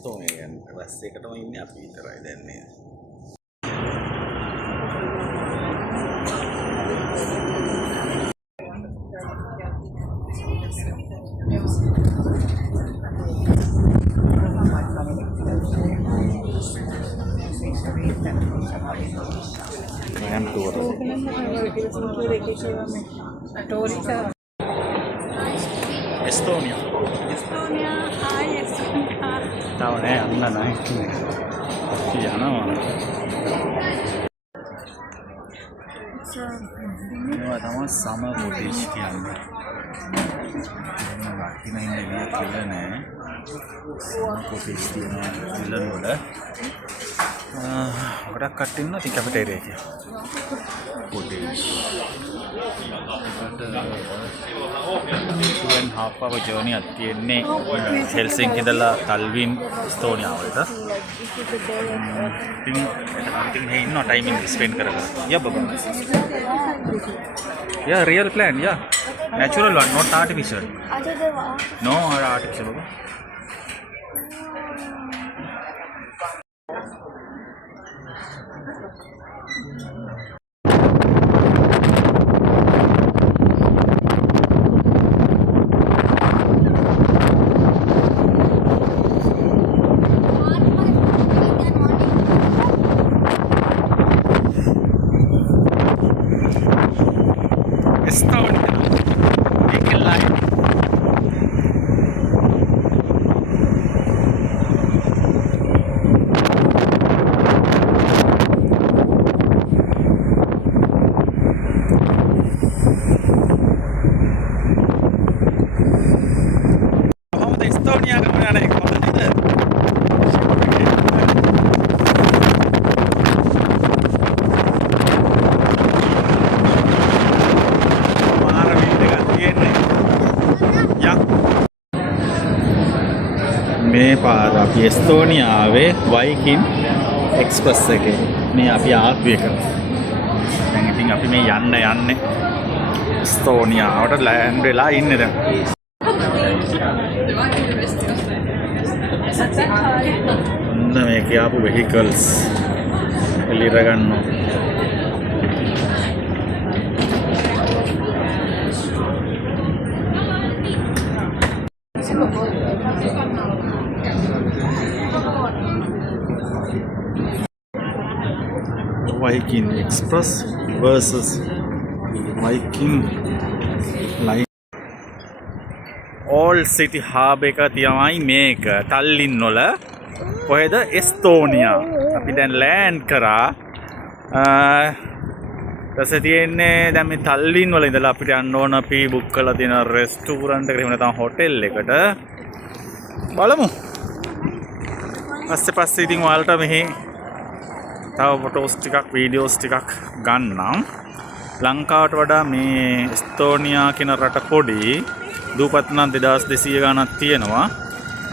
එස්තෝනියා යන බස් එකටම ඉන්නේ අපි විතරයි දැන් නේද? Estonia. Estonia, hi Estonia. Tahu nih, anda naik. Iya, nama. Ini pertama sama cottage kianda. Ini ini villa nih. Cottage villa udah. Udah cutting nanti cafeteria aja. Cottage. 2.5 hour journey at තියෙන්නේ හෙල්සින්කි ඉඳලා තල්වින් ස්තෝනියාවට. ඉතින් මේ ඉන්න timing spend කරගන්න. Yeah baba. Yeah, real plant, yeah. Natural one, not artificial. No artificial baba. මේ පාර අපි එස්තෝනියාවේ Viking express එකේ මේ අපි ආපු එක. දැන් ඉතින් අපි මේ යන්නේ එස්තෝනියාවට ලෑන්ඩ් වෙලා ඉන්නේ දැන්. ඔන්න මේකේ ආපු vehicles එළියට ගන්නවා. Viking Express versus Viking Line. Old City Harbour එක තමයි මේක. තල්ලින් වල කොහෙද? එස්තෝනියා. අපි දැන් ලෑන්ඩ් කරා. ඊටසේ තියෙන්නේ දැන් මේ තල්ලින් වල ඉඳලා අපිට යන්න ඕන අපි බුක් කරලා තියෙන රෙස්ටුරන්ට් එකට එහෙම නැත්නම් හොටෙල් එකට. බලමු. පස්සේ ඉතින් ඔයාලට මෙහි තව ෆොටෝස් ටිකක් වීඩියෝස් ටිකක් ගන්නම්. ලංකාවට වඩා මේ එස්තෝනියා කියන රට පොඩි. දූපත් නම් 2200 ගණක් තියෙනවා.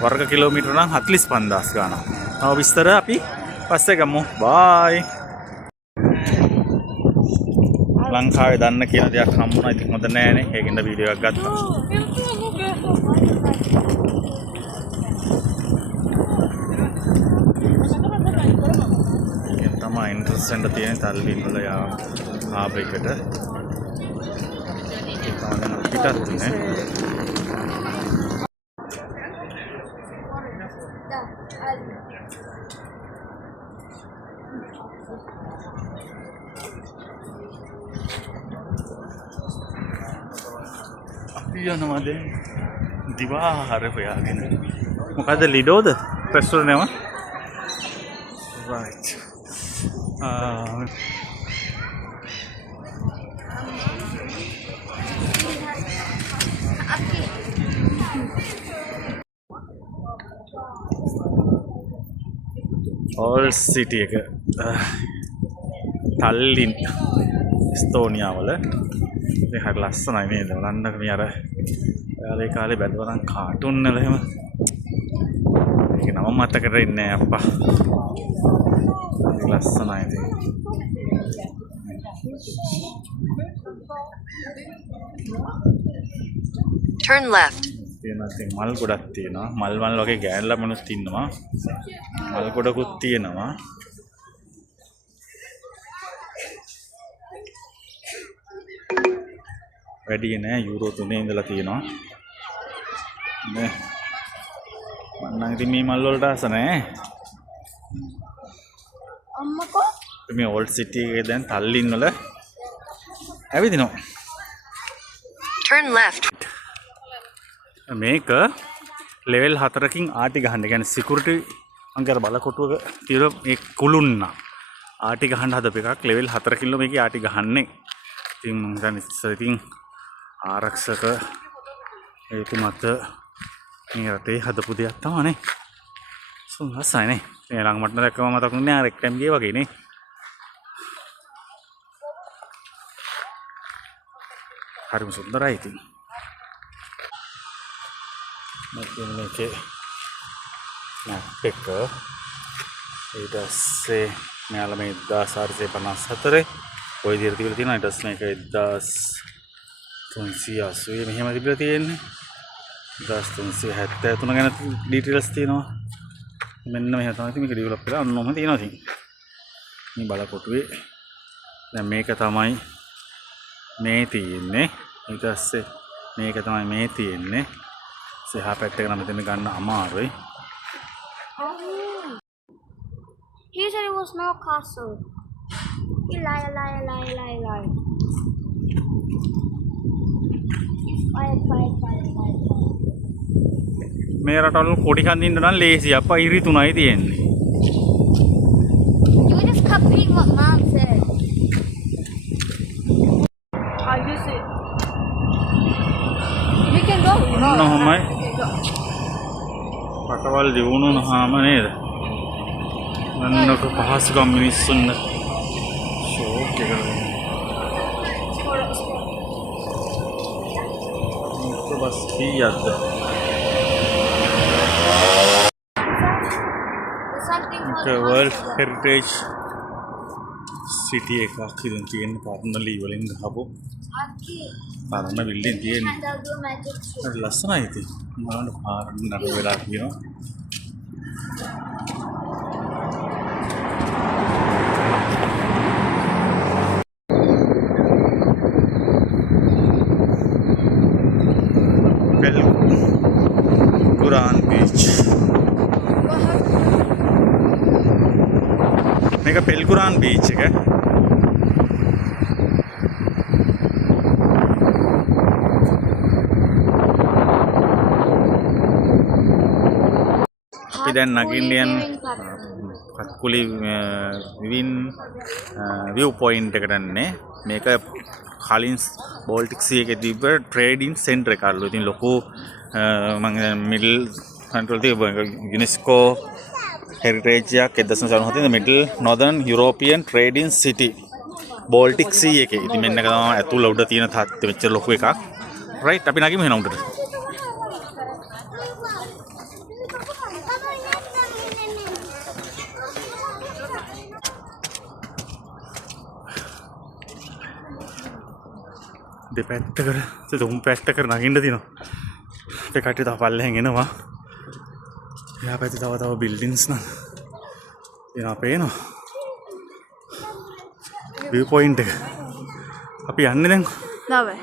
වර්ග කිලෝමීටර නම් 45000 ගණක්. තව විස්තර අපි පස්සේ ගමු. බයි. ලංකාවේ දන්න කියන දෙයක් හම්බුණා. ඉතින් හොඳ නෑනේ. ඒකින්ද වීඩියෝ එකක් ගත්තා. ඉන්ට්‍රස් සෙන්ටර් තියෙන තල්ලින් වල ආපු එකට ඒ තමයි පිටත් නේ. අපි යනවා දැන් දිවාහාර හොයාගෙන. මොකද ලිඩෝද රෙස්ටෝරන්ට් නම? right. Old City එක තල්ලින් එස්තෝනියාවල ඉතින් හරි ලස්සනයි නේද? බලන්නක මේ අර ඔයාලා ඒ කාලේ බැලුවා නම් කාටුන් වල එහෙම ඒක නම මතකට ඉන්නේ අප්පා. ලස්සනයි ඉතින්. Turn left. තියෙනවා ඉතින් මල් ගොඩක් තියෙනවා. මල් වගේ ගෑනු ළමනුත් ඉන්නවා. මල් ගොඩකුත් තියෙනවා. වැඩි නෑ යුරෝ 3 ඉඳලා තියෙනවා. නේ මම නම් ඉතින් මේ මල් වලට ආස නෑ. අම්මකෝ මේ ඕල්ඩ් සිටි එකේ දැන් තල්ලින් වල ඇවිදිනවා. Turn left. මේක ලෙවල් 4කින් ආටි ගහන්න. ඒ කියන්නේ සිකියුරිටි අංගර බලකොටුවක තියෙන මේ කුළුන්න ආටි ගහන්න හදපු එකක්. ලෙවල් 4 කින් මේකේ ආටි ගහන්නේ. ඉතින් මම හිතන්නේ ඉතින් ආරක්ෂක ඒක මත මේ රටේ හදපු දෙයක් තමයි නේ. සුන්දරයි නේ. මේ ළඟමට දැක්කම මතකුනේ ආර එක්ටම් ගියේ වගේ නේ. හරිම සුන්දරයි ඉතින්. මේකේ මැප් එක ඊට පස්සේ මෙයාලා මේ 1454 ඔය විදිහට තිබිලා තියෙනවා. ඊට පස්සේ මේක 1380 මෙහෙම තිබිලා තියෙන්නේ. 1373 ගැන ඩීටේල්ස් තියෙනවා. මෙන්න මෙහෙම තමයි මේක ඩෙවලොප් වෙලා අන්නෝම තියෙනවා ඉතින්. මේ බලකොටුවේ දැන් මේක තමයි මේ තියෙන්නේ. ඊට පස්සේ මේක තමයි මේ තියෙන්නේ. සහා පැට් එක නම් මෙතන ගන්න අමාරුයි. He said it was no castle. He lie. Fire. මේ රටවල කොඩි කන්දින්න නම් ලේසි. අප්පා ඉරි 3යි තියෙන්නේ. You just copying what Mom said. I use it. We can go. ඔන්නෝමයි. රටවල් දියුණුවනහම නේද? නන්නක පහසුකම් මිනිස්සුන්න ෂෝක් එක බස් කීයක්ද? World Heritage City එකක් ඉතින් තියෙන පරණ වලින් ගහපු පරණ බිල්ඩින් තියෙන්නේ. හරි ලස්සනයි ඉතින්. මම පාරට නඩ වෙලා තියෙනවා. Pelkuran Beach. මේක පෙල්කුරාන් බීච් එක. අපි දැන් නගින්න කත්කුලි විවින් view point එකට යන්නේ. මේක කලින් බෝල්ටික් සී එකේ තිබ්බ ට්‍රේඩින් සෙන්ටර් එකක් අරලු. ඉතින් ලොකු මම මිඩල් කන්ට්‍රෝල් තිබ්බ යුනෙස්කෝ හෙරිටේජ් එකක් 1997 මිඩල් නොර්දර්න් යුරෝපියන් ට්‍රේඩින් සිටි බෝල්ටික් සී එකේ. ඉතින් මෙන්න එක තමයි ඇතුළ උඩ තියෙන තාත්ත මෙච්චර ලොකු එකක්. රයිට් අපි නගිමු එහෙනම් උඩට. දෙපැත්තකට තුන් පැත්තකට නගින්න තියෙනවා. ඒ කට්ටිය තව පල්ලෙහෙන් එනවා. එහා පැත්තේ තව බිල්ඩින්ග්ස් නම් එනවා පේනවා. view point එක. අපි යන්නේ දැන්. Dove?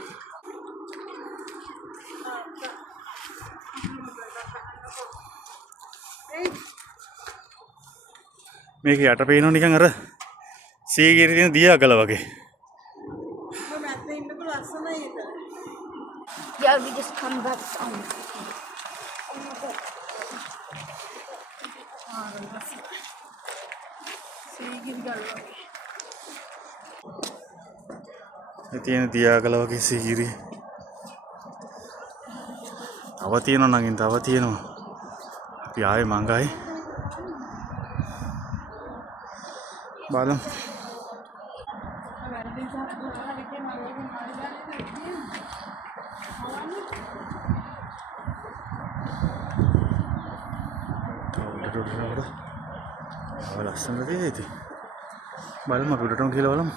මේක යට පේනවා නිකන් අර සීගිරි තියෙන දියාගල වගේ. Yeah, we just come back on. තියෙන දියාගල වගේ සීගිරි. තව තියෙනවා නගින් තව තියෙනවා. අපි ආයේ මංගයි. බලමු. ලස්සන දෙයක් ඉතින්. බලමු අපි උඩටම කියලා බලමු.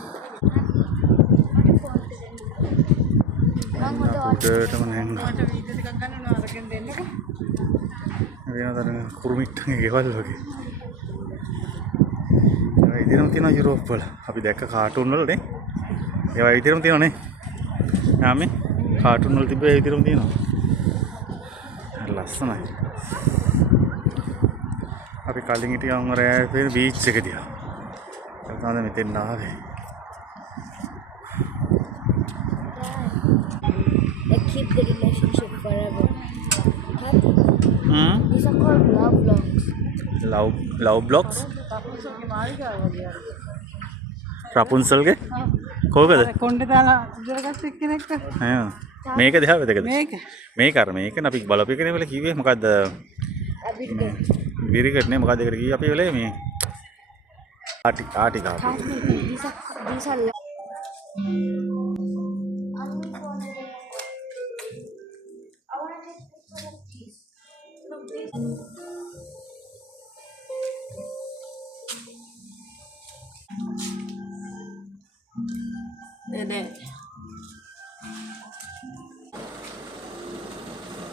උඩටම නැන්න. වෙනතර කුරුමිට්ටන්ගේ ගෙවල් වගේ. ඒවා ඉදිරියම තියෙනවා යුරෝප් වල. අපි දැක්ක කාටුන් වලනේ. ඒවා ඉදිරියම තියෙනවනේ. යාමේ කාටුන් වල තිබ්බ ඒ ඉදිරියම තියෙනවා. ලස්සනයි. අපි කලින් හිටියම රෑ පේන බීච් එක දිහා. ඒක තමයි මෙතෙන් ආවේ. They keep the relationship forever. These are called love blocks. love blocks. රපුන්සල්ගේ කෝකද? කොණ්ඩේ දාලා ඉඳගත්ත එක්කෙනෙක්ට. මේක දිහා වෙදකද? මේක අර මේක අපි බලපු එකනේ වල කිව්වේ මොකද්ද? විරිකට නේ මොකද්ද ඒකට කිව්වේ අපි වෙලේ මේ ආටි කාටු. These are love.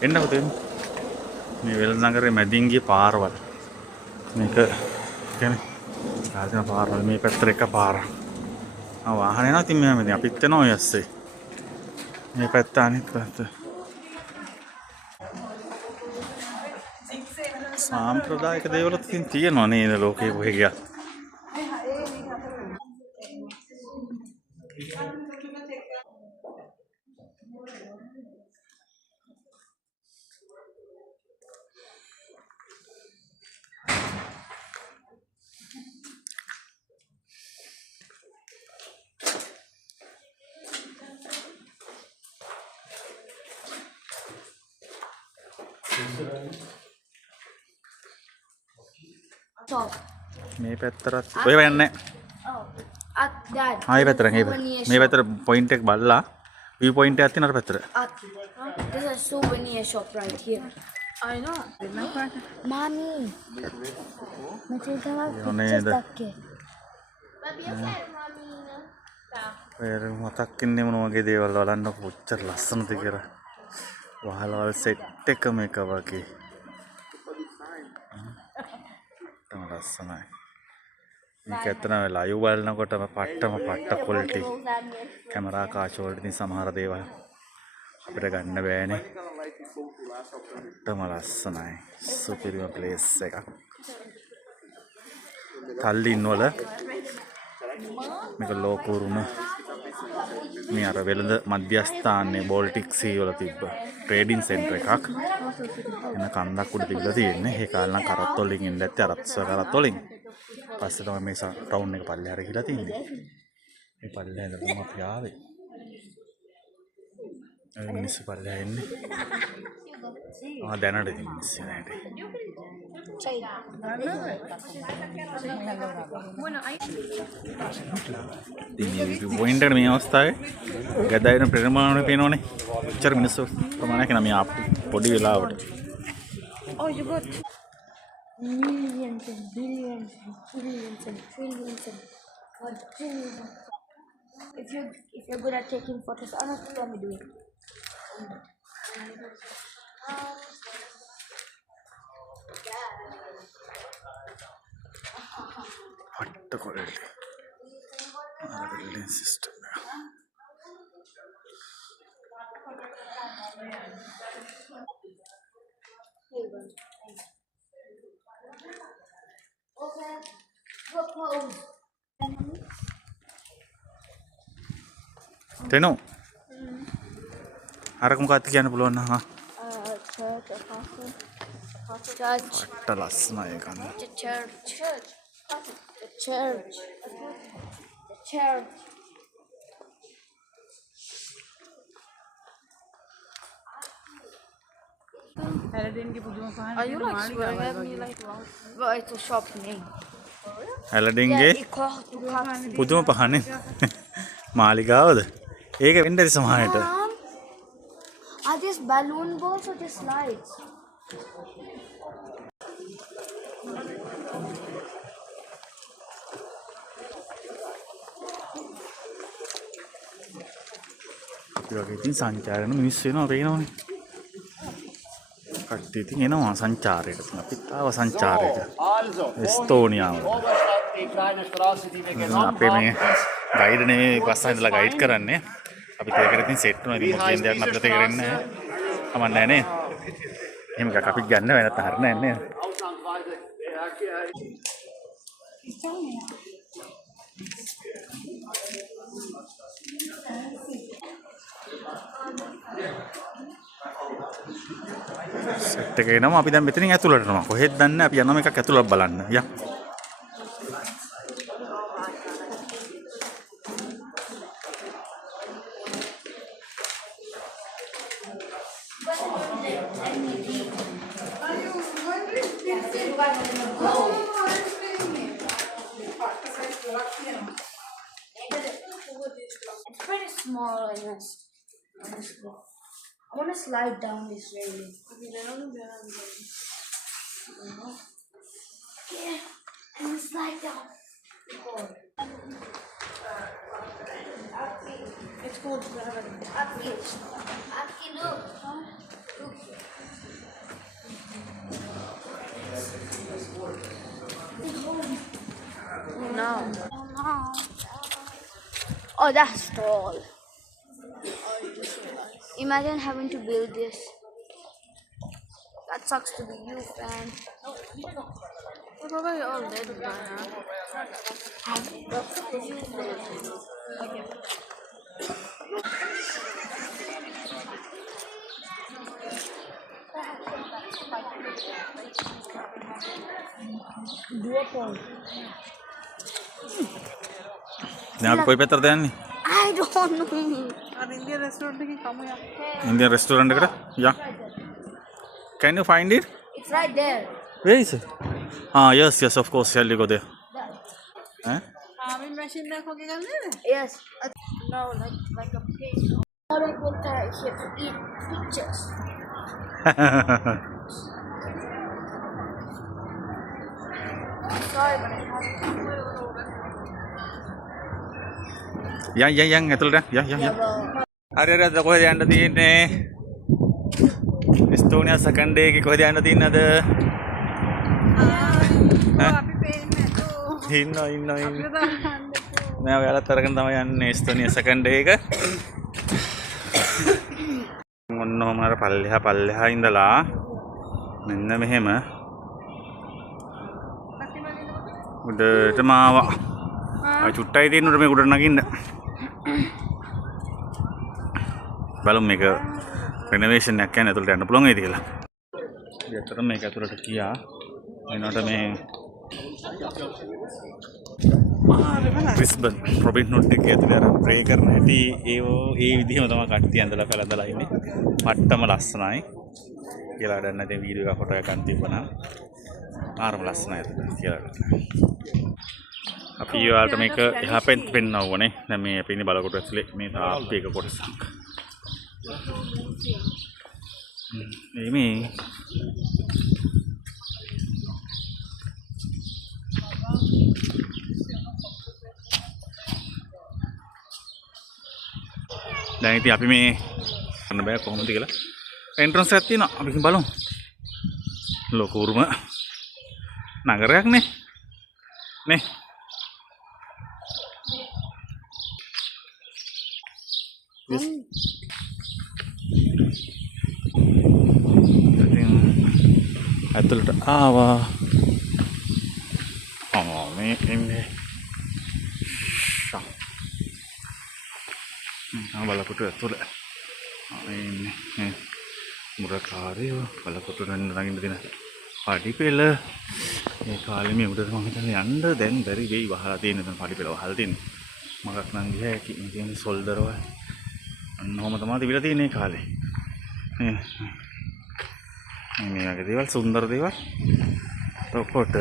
එන්න පුතේ මේ වෙළඳ නගරේ මැදින් ගිය පාරවල් මේක කියන්නේ ආදින පාරවල් මේ පැත්තට එක පාරක් වාහන යනවා ඉතින් මෙහෙම ඉතින් අපිත් යනවා ඔය ඇස්සේ මේ පැත්ත අනිත් පැත්ත සාම්ප්‍රදායික දේවල් තියෙනවා නේද ලෝකේ කොහෙ ගියත් Top. මේ පැත්තරත් ඔය වෙන්නේ At that. ආයි පැත්තට මේ පැත්තට පොයින්ට් එක බලලා view point එකක් තියෙන අර පැත්තට There's a souvenir shop right here. I know. Mommy. Matilda pictures takke. ඔය මතක් ඉන්නේ මොන වගේ දේවල් බලන්න කොච්චර ලස්සනද කියලා වහලවල් සෙට් එකම එක වගේ තමයි ලස්සනයි මේක ඇත්තටම ලයිව් බලනකොටම පට්ට ක්වොලිටි කැමරා කාච් වලට ඉතින් සමහර දේවල් අපිට ගන්න බෑනේ තමයි ලස්සනයි සුපිරිම ප්ලේස් එකක් තල්ලින් වල මේක ලෝකෝරුම මේ අර වෙළඳ මධ්‍යස්ථානයේ බෝල්ටික් සී වල තිබ්බ ට්‍රේඩින් සෙන්ටර් එකක් එන කන්දක් උඩ තිබිලා තියෙන්නේ ඒ කාලේ නම් කරත් වලින් ඉන්න ඇත්තේ අරත්ස කරත් වලින් පස්සේ තමයි මේ ටවුන් එක පල්ලෙහාට ගිහලා තියෙන්නේ මේ පල්ලෙහා ඉඳලා අපි ආවේ මිනිස්සු පල්ලෙහා එන්නේ දැනට ඉතින් මිනිස්සු නැහැ පොයින්ට් එකට මේ අවස්ථාවේ ගදායන ප්‍රමාණය පේනෝනේ එච්චර මිනිස්සු ප්‍රමාණයක් නම මේ පොඩි වෙලාවට Oh, you got millions and billions and trillions and trillions and quadrillions. If you're good at taking photos, honestly, let me do it. පට්ට කොල්ලේ අර බිල්ඩින් සිස්ටම් එක Okay, propose. තෙනෝ අරක මොකක්ද කියන්න පුළුවන් නම් Church, a castle. Church. පට්ට ලස්සනයි කන්න The church. The church. The church. හැලඩෙන්ගේ පුදුම පහන Are you like swearing at me like loud? Well, it's a shop name. ඇලඩින්ගේ it cost පුදුම පහනේ මාලිගාවද ඒක වෙන්න ඇති සමහරට Mom, are these balloon balls or just slides? අපි වගේ ඉතින් සංචාරන මිනිස්සු වෙනවා පේනවනේ. කට්ටිය ඉතින් එනවා සංචාරයට. අපිත් ආව සංචාරයට. එස්තෝනියාවට. අපේ මේ ගයිඩ් නෙමෙයි බස් ඉඳලා ගයිඩ් කරන්නේ. අපිත් ඒකට ඉතින් සෙට් වෙනවා. ඉතින් මොකද දෙයක් අපිට තේරෙන්නේ නැහැ. කමන්නේ නැහැ නේ. එහෙම එකක් අපිත් ගන්න වෙයි නැත්නම් හරියන්නේ නැහැ නේ. සෙට් එකේ නම අපි දැන් මෙතනින් ඇතුළට යනවා. කොහෙද දන්නේ අපි යනවා එකක් ඇතුළට බලන්න. යා. It's pretty small, I guess. Honestly. I want to slide down this railing. Yeah, and we slide down. It's cold. Aki, look. No. Oh, that's tall. Imagine having to build this. That sucks to be you, fam. You're all dead, දැන් අපි කොයි පැත්තටද යන්නේ? I don't know. Indian restaurant ki kamu ya. Indian restaurant එකට? Yeah. Can you find it? It's right there. Where is it? Ah, yes, of course. Shall we go there? Huh? Amin machine na khoge ganne ne? Yes. No, like a pig. Or I go here to eat pictures. Sorry, but I have යන් ඇතුළට යන්. හරි අද කොහෙද යන්න තියෙන්නේ? එස්තෝනියා second day එකේ කොහෙද යන්න තියෙන්නද? අපි පේන්නේ නැතු. ඉන්න. මම ඔයාලත් අරගෙන තමයි යන්නේ එස්තෝනියා සෙකන්ඩ් ඩේ එක. මොන්නෝම අර පල්ලෙහා ඉඳලා මෙන්න මෙහෙම උඩටම ආවා. ආ චුට්ටයි තියෙන උඩ මේ උඩට නගින්න. බලමු මේක රෙනොවේෂන් එකක් යන ඇතුළට යන්න පුළුවන් වේද කියලා. ඇත්තටම මේක ඇතුළට ගියා. එනකොට මේ බ්‍රිස්බන් රොබින් හුඩ් එකේ ඇතුළේ අර ප්‍රේ කරන හැටි ඒ විදිහම තමයි කට්ටිය ඇඳලා පැලඳලා ඉන්නේ. පට්ටම ලස්සනයි. කියලා දැන් නැති වීඩියෝ එකක් ෆොටෝ එකක් ගන්න තිබුණා. ආරම ලස්සනයි ඇතුළේ කියලා. අපි ඔයාලට මේක එහා පැත්තෙන් පෙන්නව ඕනේ. දැන් මේ අපි ඉන්නේ බලකොට ඇතුලේ මේ තාප්පි එක කොටසක්. මේ දැන් ඉතින් අපි මේ කරන්න බෑ කොහොමද කියලා එන්ට්‍රන්ස් එකක් තියෙනවා. අපි බලමු. ලොකුරුම නගරයක් නේ. ඇතුළට ආවා. මේ ඉන්නේ. බලකොට ඇතුළ. ඉන්නේ. මුරකාරයෝ බලකොට නගින්න දෙන පඩිපෙළ. මේ කාලේ මේ උඩට මම හිතන්නේ යන්න දැන් බැරි වෙයි වහලා තියෙන දැන් පඩිපෙළ වහලා තියෙන්නේ. මගක් නම් ගියා ඇති. මේ කියන්නේ සොල්දර වල. අන්න ඔහම තමයි තිබිලා තියෙන්නේ කාලේ. මේ වගේ දේවල් සුන්දර දේවල්. ඔක්කොට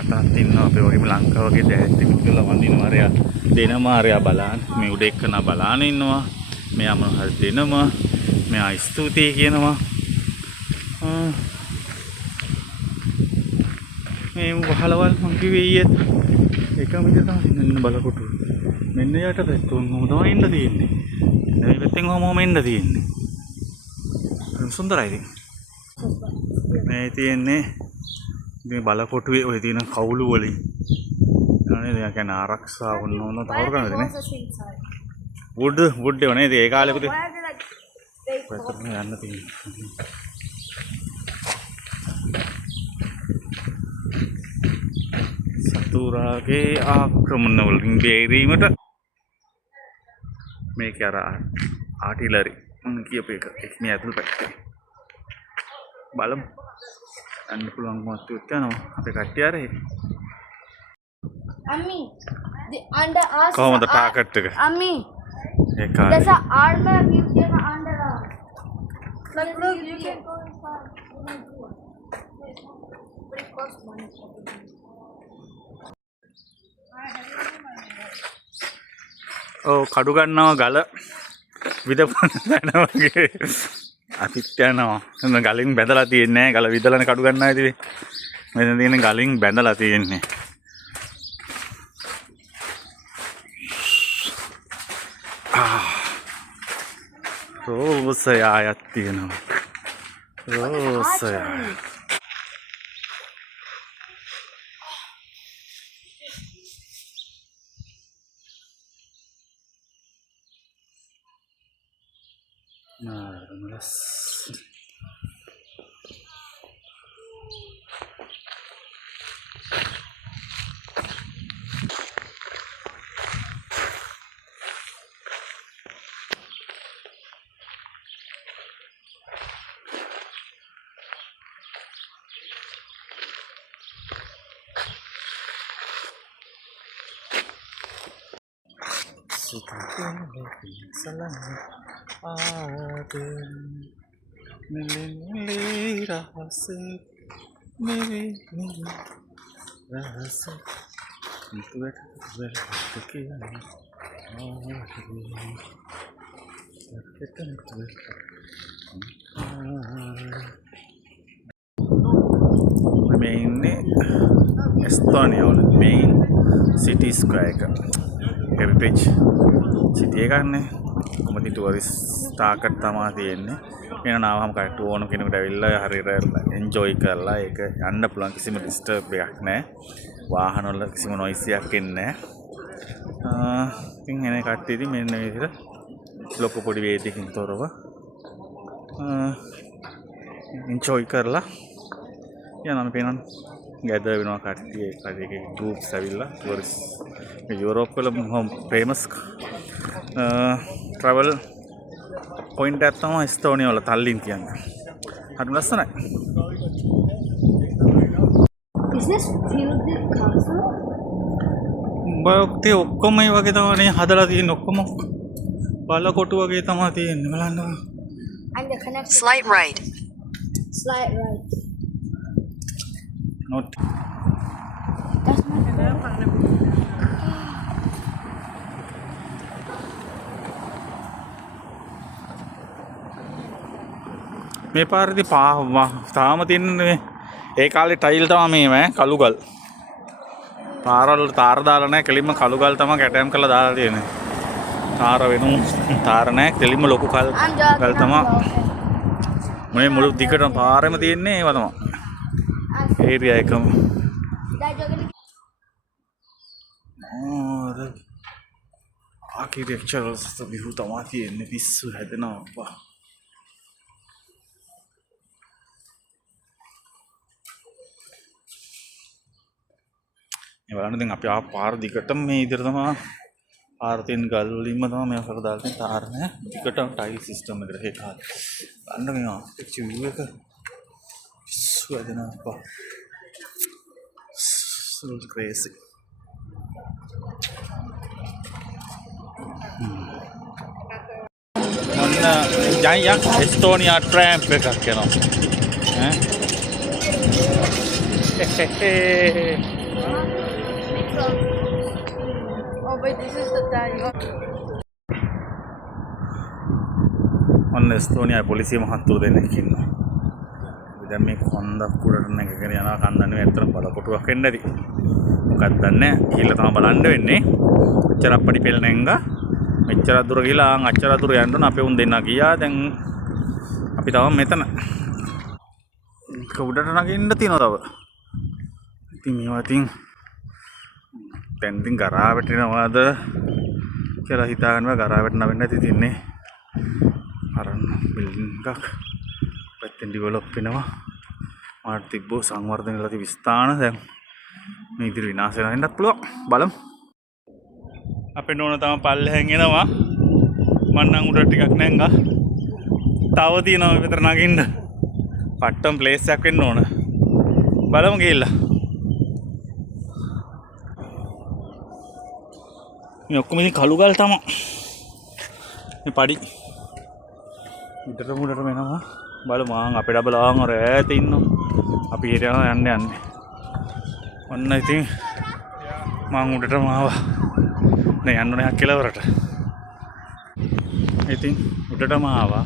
අතක් තින්නවා අපේ වගේම ලංකාව වගේ ඩෑට් එකක් කියලා වඳිනවා අරයා දෙනවා අරයා බලන්න මේ උඩ එක්කන බලන්න ඉන්නවා මෙයා මොන හරි දෙනවා මෙයා ස්තුතියි කියනවා මේ වහලවල් මං කිව්වේ ඊයේත් එකම විදිහ තමයි ඉන්න බලකොටු මෙන්න යට පැත්තොන් මොකද තමයි ඉන්න තියෙන්නේ ඉතින් ඔහොම ඉන්න තියෙන්නේ. සුන්දරයි ඉතින්. මේ තියෙන්නේ මේ බලකොටුවේ ඔය තියෙන කවුළු වලින්. නේද? ඒ කියන්නේ ආරක්ෂාව වුණ තවර කරනද නේ? වුඩ් එක නේද? ඒ කාලෙකදී. Why are they like fake? පැත්තට යන්න තියෙන්නේ. සතුරාගේ ආක්‍රමණ වලින් බේරීමට මේක අර ආටිලරි මම කියපු එක මේ ඇතුළු පැත්තේ බලමු යන්න පුළුවන් මොහොතක් යනවා අපේ කට්ටිය අර Ammi, the under us. කොහොමද ටාගට් එක Ammi, ඒ කාලේ there's an armor gives you an underarm. Look, you can go inside. But it costs money. ඔව් කඩු ගන්නවා ගල විදපන වගේ අපිත් යනවා එන්න ගලින් බැඳලා තියෙන්නේ ගල විදලානේ කඩු ගන්නවා ඉතින් මෙතන තියෙන ගලින් බැඳලා තියෙන්නේ රෝසයායක් තියෙනවා රෝසයා Marvelous. Salam Aden Mili rahase Mili rahase Itu berkekian Main Estonia main city square heritage city එකන්නේ කොහොමද ටුවරිස්ට් ටාගට් තමයි තියෙන්නේ වෙන නාවම කට්ට ඕන කෙනෙකුට ඇවිල්ලා හරියට එන්ජොයි කරලා ඒක යන්න පුළුවන් කිසිම ඩිස්ටර්බ් එකක් නැහැ වාහන වල කිසිම නොයිස් එකක් එන්නේ නැහැ ඉතින් එනේ කට්ටිය ඉතින් මෙන්න මේ විදිහට ලොකු පොඩි වේදිකකින් තොරව එන්ජොයි කරලා යනවා පේනවනේ ගැදර් වෙනවා කට්ටිය කට්ටියගේ ගෲප්ස් ඇවිල්ලා ටුවරිස්ට් යුරෝප් වල ෆේමස් travel point එකක් තමයි එස්තෝනියා වල තල්ලින් කියන්නේ. හරිම ලස්සනයි. Is this filled with castle? බයෝක්ටි ඔක්කොම මේ වගේ තමයි හදලා තියෙන්නේ ඔක්කොම බලකොටු වගේ තමයි තියෙන්නේ බලන්න. And the connection. Slight right. Slide right. not That's not මේ පාරේදී තාම තියෙන්නේ ඒ කාලේ ටයිල් තමයි මේ කළු ගල්. පාරවල තාර දාලා නැහැ කෙලින්ම කළු ගල් තමයි කැටයම් කරලා දාලා තියෙන්නේ. තාර වෙනු තාර නැහැ කෙලින්ම ලොකු ගල් තමයි. මේ මුළු දිගටම පාරෙම තියෙන්නේ ඒවා තමයි. ඒරියා එකම. ආකිටෙක්චරල්ස් විහු තමයි තියෙන්නේ පිස්සු හැදෙනවා. ये वाला दिन आप पार दिक्कतम में इधर तो आरतीन गली में तो मैं फिर डालते हैं तार में दिक्कतम टाइल सिस्टम में रहे था अंदर में यहाँ एक चीज़ का स्वाद ना आपका so crazy mana jangan ya Estonia tram पे करके ना हैं Oh, wait, this is the time. ඔන්න එස්තෝනියාවේ පොලිසිය මහත්තුරු දෙන්නෙක් ඉන්නවා. දැන් මේ කොන්දක් උඩට නැගගෙන යනවා කන්දන්නේ ඇත්තටම බලකොටුවක් වෙන්න ඇති. මොකක්ද දන්නේ නැහැ. ගිහලා තමයි බලන්න වෙන්නේ. කොච්චර අප්පඩි පෙළ නැංගා මෙච්චර දුර ගිහලා අච්චර දුර යන්න ඕන අපේ උන් දෙන්නා ගියා. දැන් අපි තව මෙතන. උඩට නගින්න තියෙනවා තව. ඉතින් මේවා ඉතින් දැන් ඉතින් ගරා වැටෙනවාද කියලා හිතා ගන්නවා. ගරා වැටෙන්න වෙන්නේ නැති තින්නේ. අරන් බිල්ඩින් එකක් පැත්තෙන් ඩෙවලොප් වෙනවා. මාට තිබ්බෝ සංවර්ධනය වෙලා තිබි ස්ථාන දැන් මේ ඉදිරි විනාශ වෙලා ඉන්නත් පුළුවන්. බලමු. අපේ නෝන තම පල්ලෙහෙන් එනවා. මම නම් උඩ ටිකක් නැංගා. තව තියෙනවා මේ විතර නගින්න. පට්ටම් ප්ලේස් එකක් වෙන්න ඕන. බලමු ගිහිල්ලා. මේ ඔක්කොම ඉතින් කළු ගල් තමයි. මේ පඩි. උඩට වෙනවා. බලමු ආන් අපේ ඩබල් ආන් අර ඈත ඉන්නවා. අපි ඊට යන්න. ඔන්න ඉතින් මං උඩටම ආවා. දැන් යන්න ඕනේ කෙලවරට. ඉතින් උඩටම ආවා.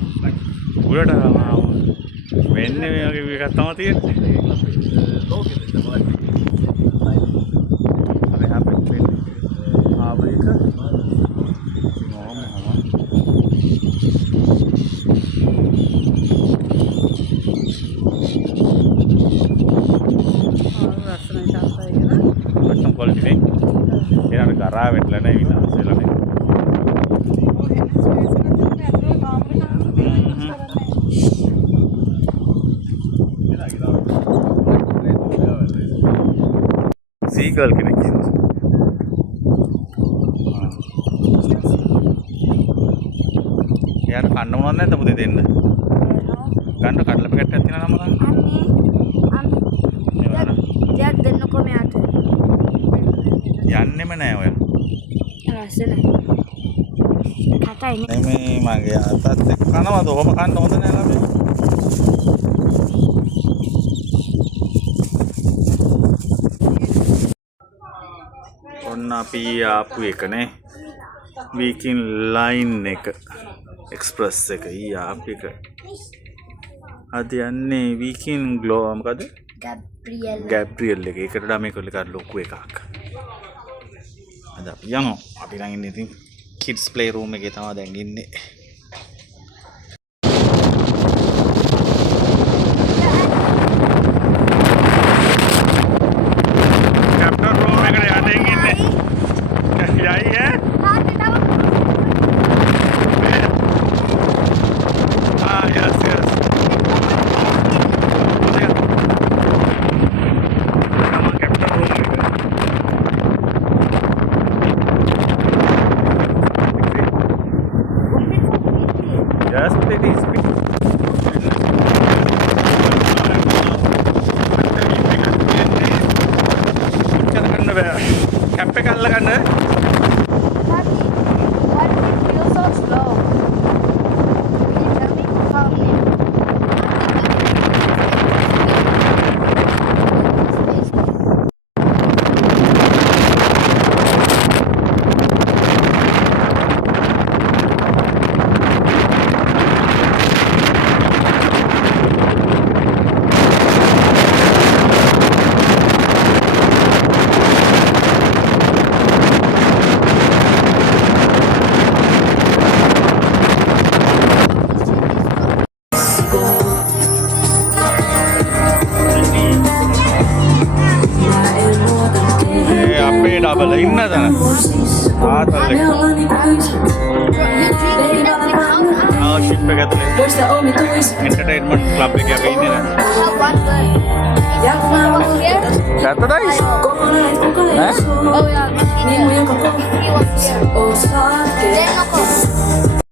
වෙන්නේ මේ වගේ එකක් තමයි තියෙන්නේ. අපි හැපෙන්නේ ආවේක. Macam quality ni, ini ada garah betul ni, ini hasil ni. Seagull kena kira. Yang kandung mana tu putih tin. Kandung kadal pakai tet tina nama kan? Dia den ko me ate. යන්නෙම නෑ ඔය. රසන. කටයි නේ. මේ මගේ අතත් එක්ක කනවද? ඔහම කන්න හොඳ නෑ ළමයි. ඔන්න අපි ආපු එකනේ. වීකින් ලයින් එක. එක්ස්ප්‍රස් එක ආපු එක. අද යන්නේ වීකින් ග්ලෝ මොකද? ගැබ්‍රියල් එක. ඒකට ඩමේ කොල්ල ලොකු එකක්. අද අපි යනවා. අපි නම් ඉන්නේ ඉතින් kids play room එකේ තමයි දැන් ඉන්නේ. captain room එකට යටින් ඉන්නේ. යයි ඈ? yes. Just take this speed. Cap එක අල්ල ගන්න. Why do you feel so slow? Can you tell me how many? Double ඉන්න තන ආතල් එක ෂිප් එක ඇතුලේ එන්ටර්ටේන්මන්ට් ක්ලබ් එකේ අපි ඉන්නේ නේ ඇත්තටයි ඈ Oh yeah. He was here.